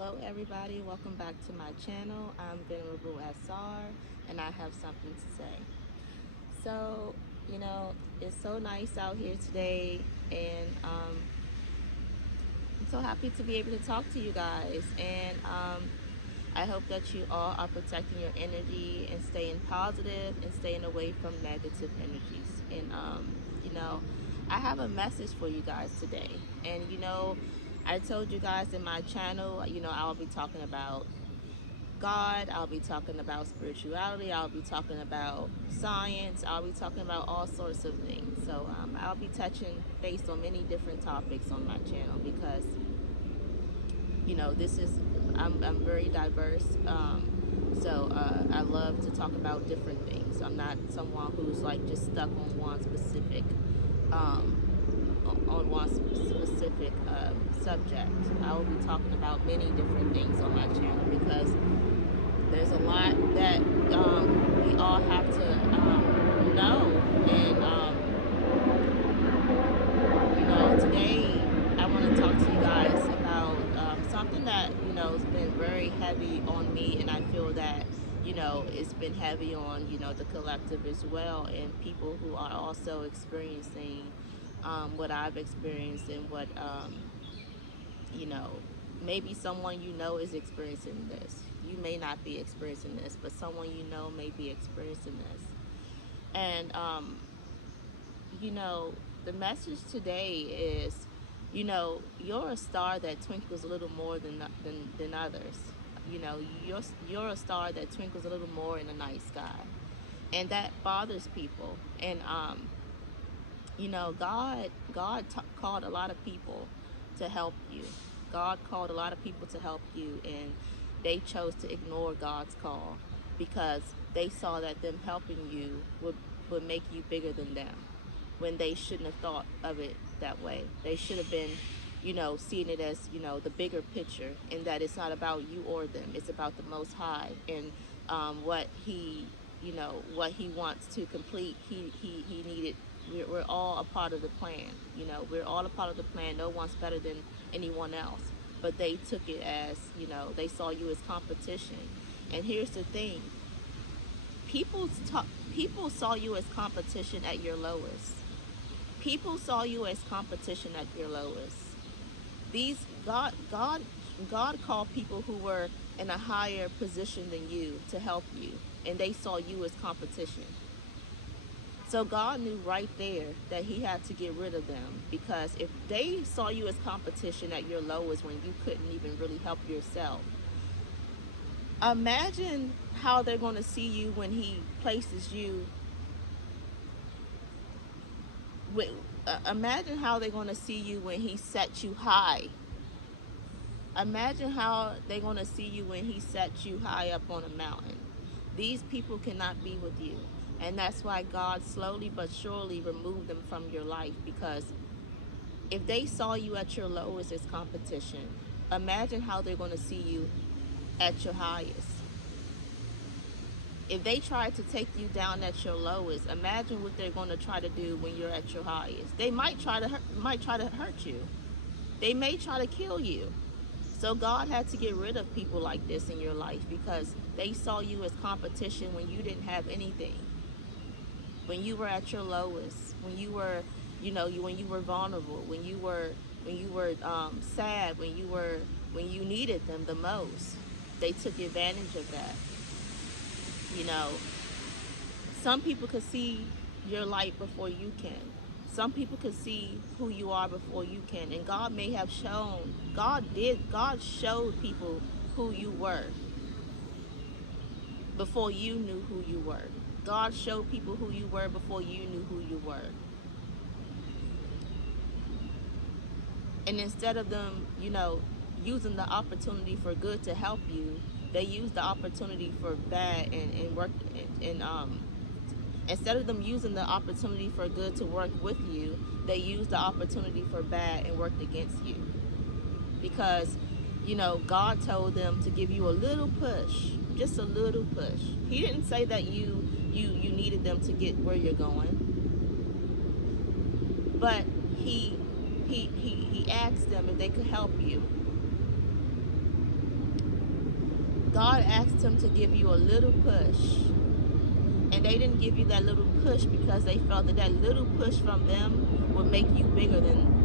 Hello everybody, welcome back to my channel. I'm Venerable SR and I have something to say. So, it's so nice out here today and I'm so happy to be able to talk to you guys, and I hope that you all are protecting your energy and staying positive and staying away from negative energies. And I have a message for you guys today. And I told you guys in my channel, I'll be talking about God, I'll be talking about spirituality, I'll be talking about science, I'll be talking about all sorts of things. So I'll be touching based on many different topics on my channel because this is I'm very diverse. So I love to talk about different things. I'm not someone who's like just stuck on one specific subject. I will be talking about many different things on my channel because there's a lot that we all have to know. And today I want to talk to you guys about something that has been very heavy on me, and I feel that it's been heavy on the collective as well, and people who are also experiencing what I've experienced, and what you know maybe someone is experiencing this. You may not be experiencing this, but someone may be experiencing this. And the message today is, you're a star that twinkles a little more than others. You're a star that twinkles a little more in the night sky, and that bothers people. And God called a lot of people to help you. God called a lot of people to help you, and they chose to ignore God's call because they saw that them helping you would make you bigger than them, when they shouldn't have thought of it that way. They should have been, seeing it as, the bigger picture, and that it's not about you or them. It's about the Most High, and what what He wants to complete. He needed. We're all a part of the plan. We're all a part of the plan. No one's better than anyone else. But they took it as, they saw you as competition. And here's the thing: people saw you as competition at your lowest. People saw you as competition at your lowest. These God called people who were in a higher position than you to help you, and they saw you as competition. So God knew right there that He had to get rid of them, because if they saw you as competition at your lowest when you couldn't even really help yourself, imagine how they're going to see you when He places you imagine how they're going to see you when He sets you high. Imagine how they're going to see you when He sets you high up on a mountain. These people cannot be with you. And that's why God slowly but surely removed them from your life, because if they saw you at your lowest as competition, imagine how they're going to see you at your highest. If they try to take you down at your lowest, imagine what they're going to try to do when you're at your highest. They might try to hurt you. They may try to kill you. So God had to get rid of people like this in your life, because they saw you as competition when you didn't have anything. When you were at your lowest, when you were, when you were vulnerable, when you were sad, when you needed them the most, they took advantage of that. Some people could see your light before you can. Some people could see who you are before you can. And God may have shown, God showed people who you were before you knew who you were. God showed people who you were before you knew who you were. And instead of them, using the opportunity for good to help you, they use the opportunity for bad and work and instead of them using the opportunity for good to work with you, they use the opportunity for bad and worked against you. Because, God told them to give you a little push, just a little push. He didn't say that you needed them to get where you're going, but he asked them if they could help you. God asked him to give you a little push. And they didn't give you that little push because they felt that that little push from them would make you bigger than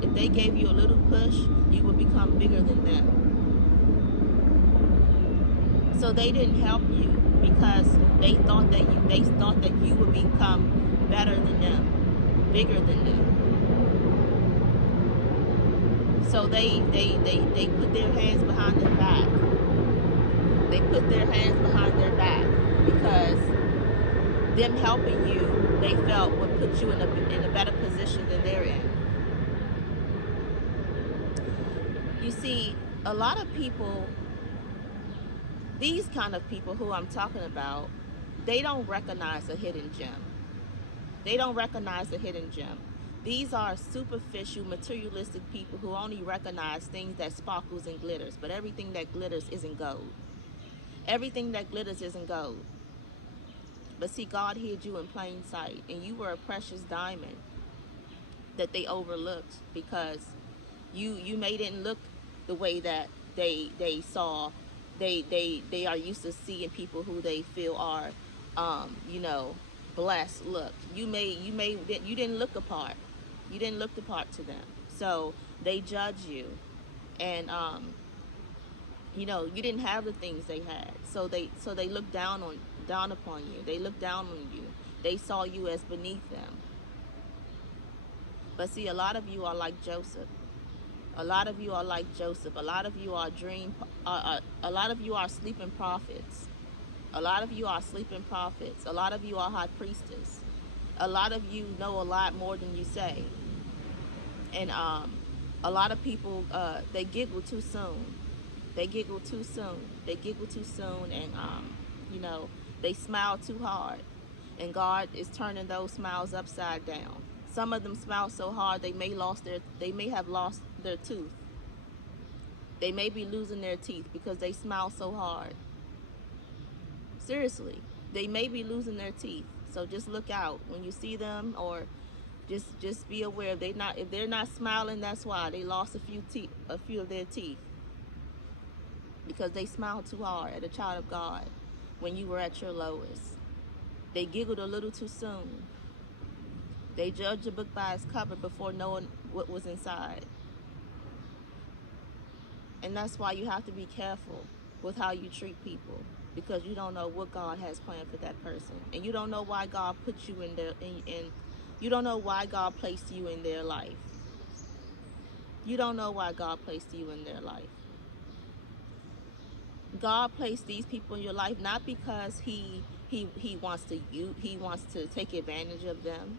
if they gave you a little push, you would become bigger than them. So they didn't help you because they thought that you would become better than them, bigger than them. So they put their hands behind their back. They put their hands behind their back because them helping you, they felt would put you in a better position than they're in. You see, a lot of people, these kind of people who I'm talking about, they don't recognize a hidden gem. They don't recognize a hidden gem. These are superficial, materialistic people who only recognize things that sparkles and glitters, but everything that glitters isn't gold. Everything that glitters isn't gold. But see, God hid you in plain sight, and you were a precious diamond that they overlooked because you may didn't look the way that they saw. They are used to seeing people who they feel are blessed look. You didn't look apart. You didn't look the part to them. So they judge you, and you didn't have the things they had. So they looked down upon you. They looked down on you. They saw you as beneath them. But see, a lot of you are like Joseph. A lot of you are like Joseph. A lot of you are a lot of you are sleeping prophets. A lot of you are sleeping prophets. A lot of you are high priestess. A lot of you know a lot more than you say. And a lot of people, they giggle too soon. They giggle too soon. They giggle too soon, and they smile too hard. And God is turning those smiles upside down. Some of them smile so hard they may have lost their tooth. They may be losing their teeth because they smile so hard. Seriously, they may be losing their teeth. So just look out when you see them, or just be aware if they're not smiling, that's why they lost a few of their teeth, because they smiled too hard at a child of God when you were at your lowest. They giggled a little too soon. They judged a book by its cover before knowing what was inside. And that's why you have to be careful with how you treat people, because you don't know what God has planned for that person. And you don't know why God put you in there, and you don't know why God placed you in their life. You don't know why God placed you in their life. God placed these people in your life not because he wants to take advantage of them.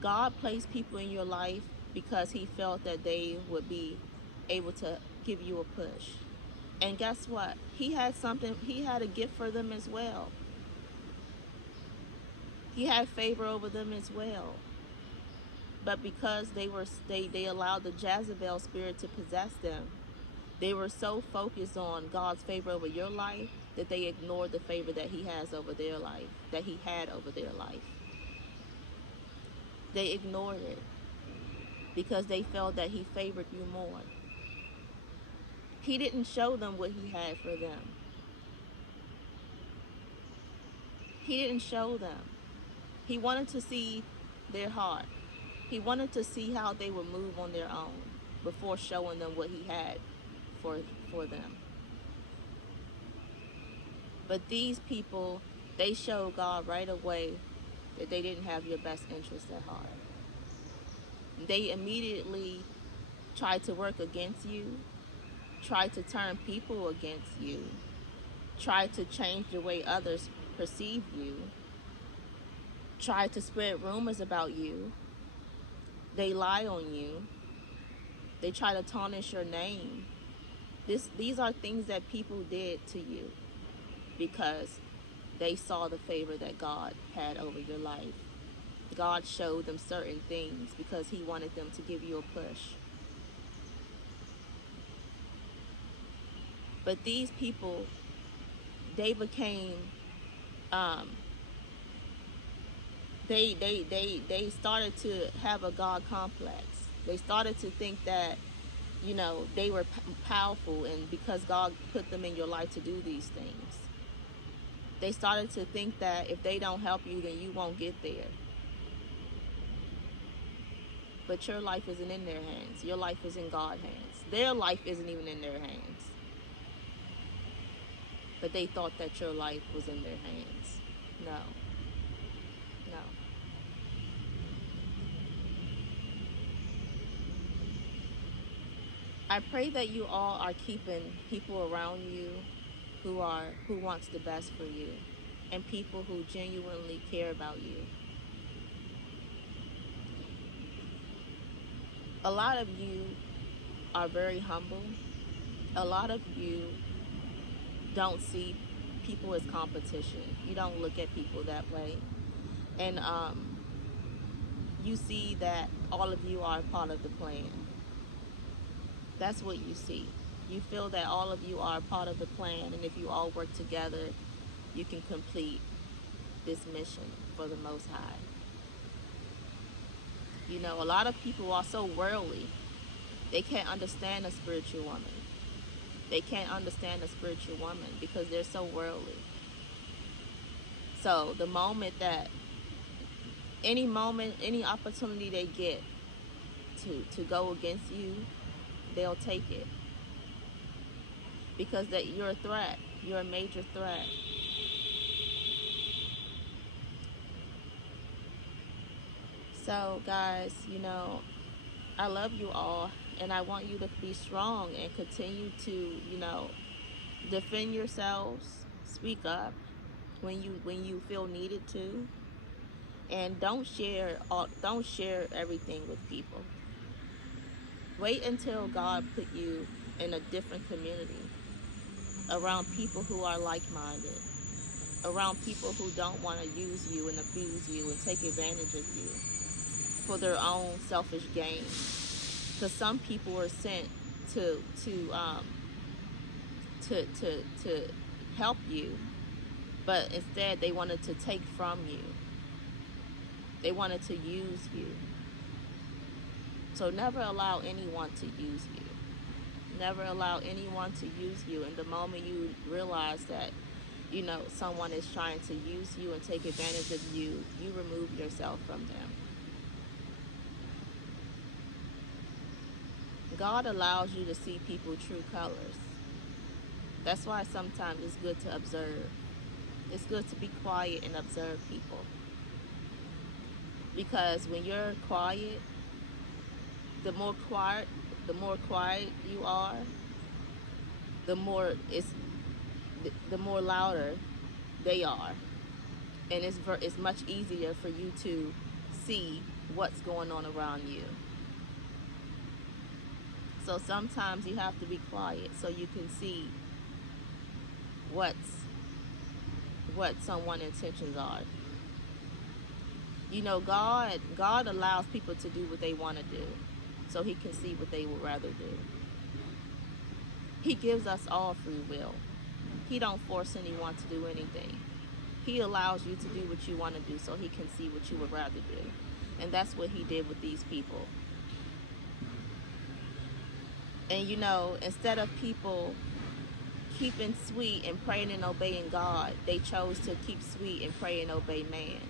God placed people in your life because he felt that they would be able to give you a push. And guess what? He had a gift for them as well. He had favor over them as well. But because they allowed the Jezebel spirit to possess them, they were so focused on God's favor over your life that they ignored the favor that he has over their life, that he had over their life. They ignored it because they felt that he favored you more. He didn't show them what he had for them. He didn't show them. He wanted to see their heart. He wanted to see how they would move on their own before showing them what he had for them. But these people, they showed God right away that they didn't have your best interest at heart. They immediately tried to work against you, tried to turn people against you, tried to change the way others perceive you, tried to spread rumors about you. They lie on you. They try to tarnish your name. These are things that people did to you because they saw the favor that God had over your life. God showed them certain things because he wanted them to give you a push. But these people, they became, they started to have a God complex. They started to think that you know, they were powerful, and because God put them in your life to do these things, they started to think that if they don't help you, then you won't get there. But your life isn't in their hands. Your life is in God's hands. Their life isn't even in their hands. But they thought that your life was in their hands. No. No. I pray that you all are keeping people around you who wants the best for you, and people who genuinely care about you. A lot of you are very humble. A lot of you don't see people as competition. You don't look at people that way. And you see that all of you are a part of the plan. That's what you see. You feel that all of you are a part of the plan, and if you all work together, you can complete this mission for the Most High. You know, a lot of people are so worldly. They can't understand a spiritual woman. They can't understand a spiritual woman because they're so worldly. So the moment, any opportunity they get to go against you, they'll take it. Because that you're a threat. You're a major threat. So guys, you know, I love you all, and I want you to be strong and continue to, you know, defend yourselves, speak up when you feel needed to, and don't share everything with people. Wait until God put you in a different community, around people who are like-minded, around people who don't want to use you and abuse you and take advantage of you for their own selfish gain. Because some people are sent to help you, but instead they wanted to take from you. They wanted to use you. So never allow anyone to use you. Never allow anyone to use you. And the moment you realize that, you know, someone is trying to use you and take advantage of you, you remove yourself from them. God allows you to see people's true colors. That's why sometimes it's good to observe. It's good to be quiet and observe people. Because when you're quiet, the more quiet you are, the more louder they are, and it's much easier for you to see what's going on around you. So sometimes you have to be quiet so you can see what someone's intentions are. You know, God allows people to do what they want to do, so He can see what they would rather do. He gives us all free will. He don't force anyone to do anything. He allows you to do what you want to do so He can see what you would rather do. And that's what He did with these people. And you know, instead of people keeping sweet and praying and obeying God, they chose to keep sweet and pray and obey man.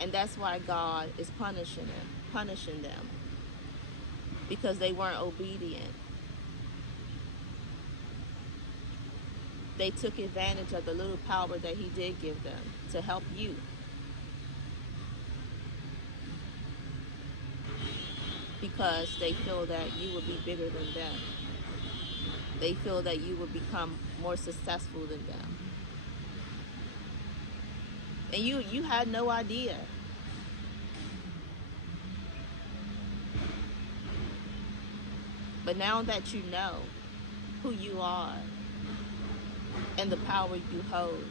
And that's why God is punishing them. Because they weren't obedient. They took advantage of the little power that He did give them to help you. Because they feel that you would be bigger than them. They feel that you would become more successful than them. And you had no idea. But now that you know who you are and the power you hold,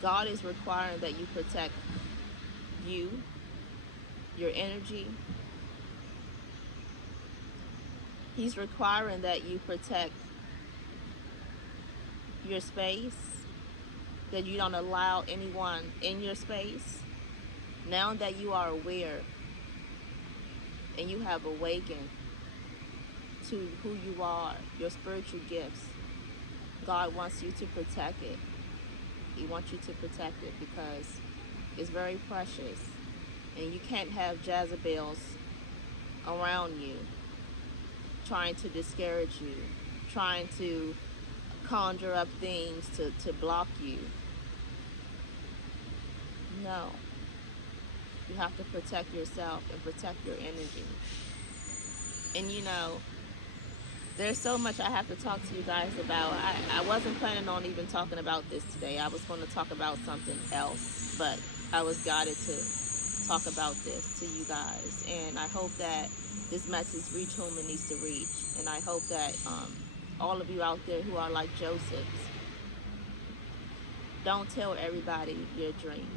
God is requiring that you protect you, your energy. He's requiring that you protect your space, that you don't allow anyone in your space. Now that you are aware and you have awakened, to who you are, your spiritual gifts. God wants you to protect it. He wants you to protect it because it's very precious. And you can't have Jezebels around you trying to discourage you, trying to conjure up things to block you. No. You have to protect yourself and protect your energy. And you know, there's so much I have to talk to you guys about. I wasn't planning on even talking about this today. I was going to talk about something else, but I was guided to talk about this to you guys. And I hope that this message reach whom it needs to reach. And I hope that all of you out there who are like Joseph, don't tell everybody your dreams.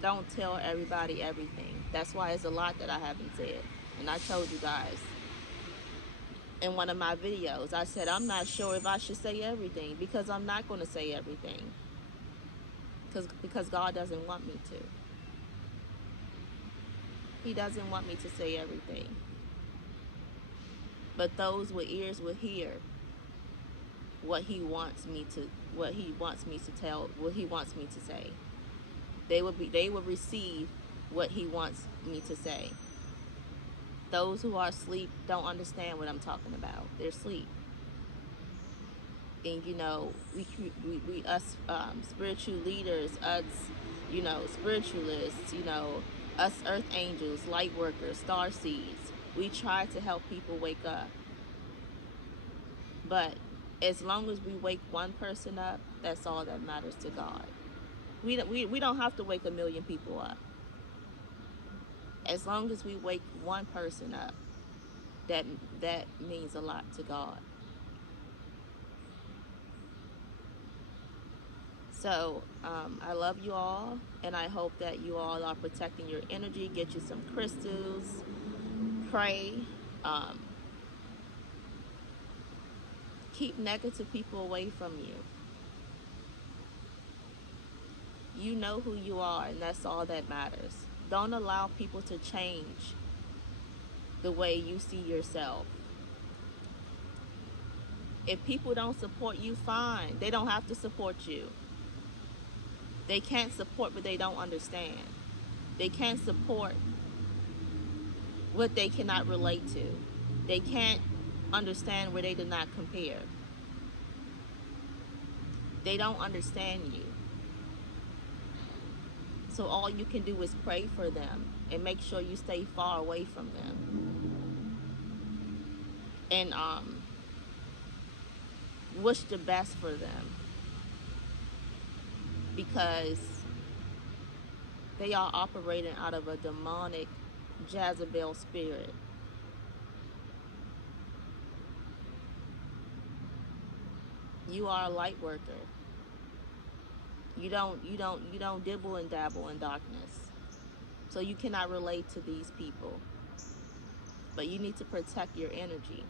Don't tell everybody everything. That's why it's a lot that I haven't said. And I told you guys in one of my videos, I said I'm not sure if I should say everything, because I'm not going to say everything. Because God doesn't want me to. He doesn't want me to say everything. But those with ears will hear what he wants me to tell, what he wants me to say. They will receive what he wants me to say. Those who are asleep don't understand what I'm talking about. They're asleep. And you know, we us spiritual leaders, us, you know, spiritualists, you know, us earth angels, light workers, star seeds, we try to help people wake up. But as long as we wake one person up, that's all that matters to God. We don't have to wake 1 million people up. As long as we wake one person up, that means a lot to God. So I love you all, and I hope that you all are protecting your energy. Get you some crystals, pray, keep negative people away from you. You know who you are, and that's all that matters. Don't allow people to change the way you see yourself. If people don't support you, fine. They don't have to support you. They can't support what they don't understand. They can't support what they cannot relate to. They can't understand where they did not compare. They don't understand you. So all you can do is pray for them and make sure you stay far away from them. And wish the best for them, because they are operating out of a demonic Jezebel spirit. You are a light worker. You don't dibble and dabble in darkness. So you cannot relate to these people. But you need to protect your energy.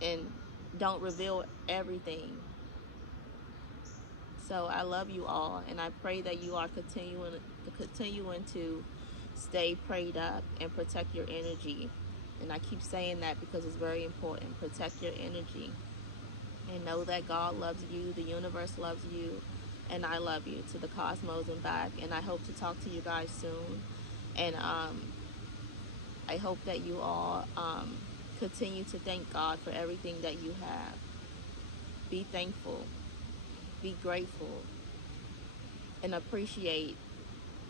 And don't reveal everything. So I love you all, and I pray that you are continuing to stay prayed up and protect your energy. And I keep saying that because it's very important. Protect your energy. And know that God loves you, the universe loves you, and I love you, to the cosmos and back. And I hope to talk to you guys soon. And I hope that you all continue to thank God for everything that you have. Be thankful. Be grateful. And appreciate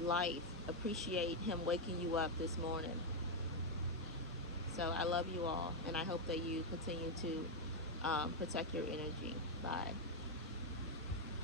life. Appreciate him waking you up this morning. So I love you all, and I hope that you continue to protect your energy. Bye.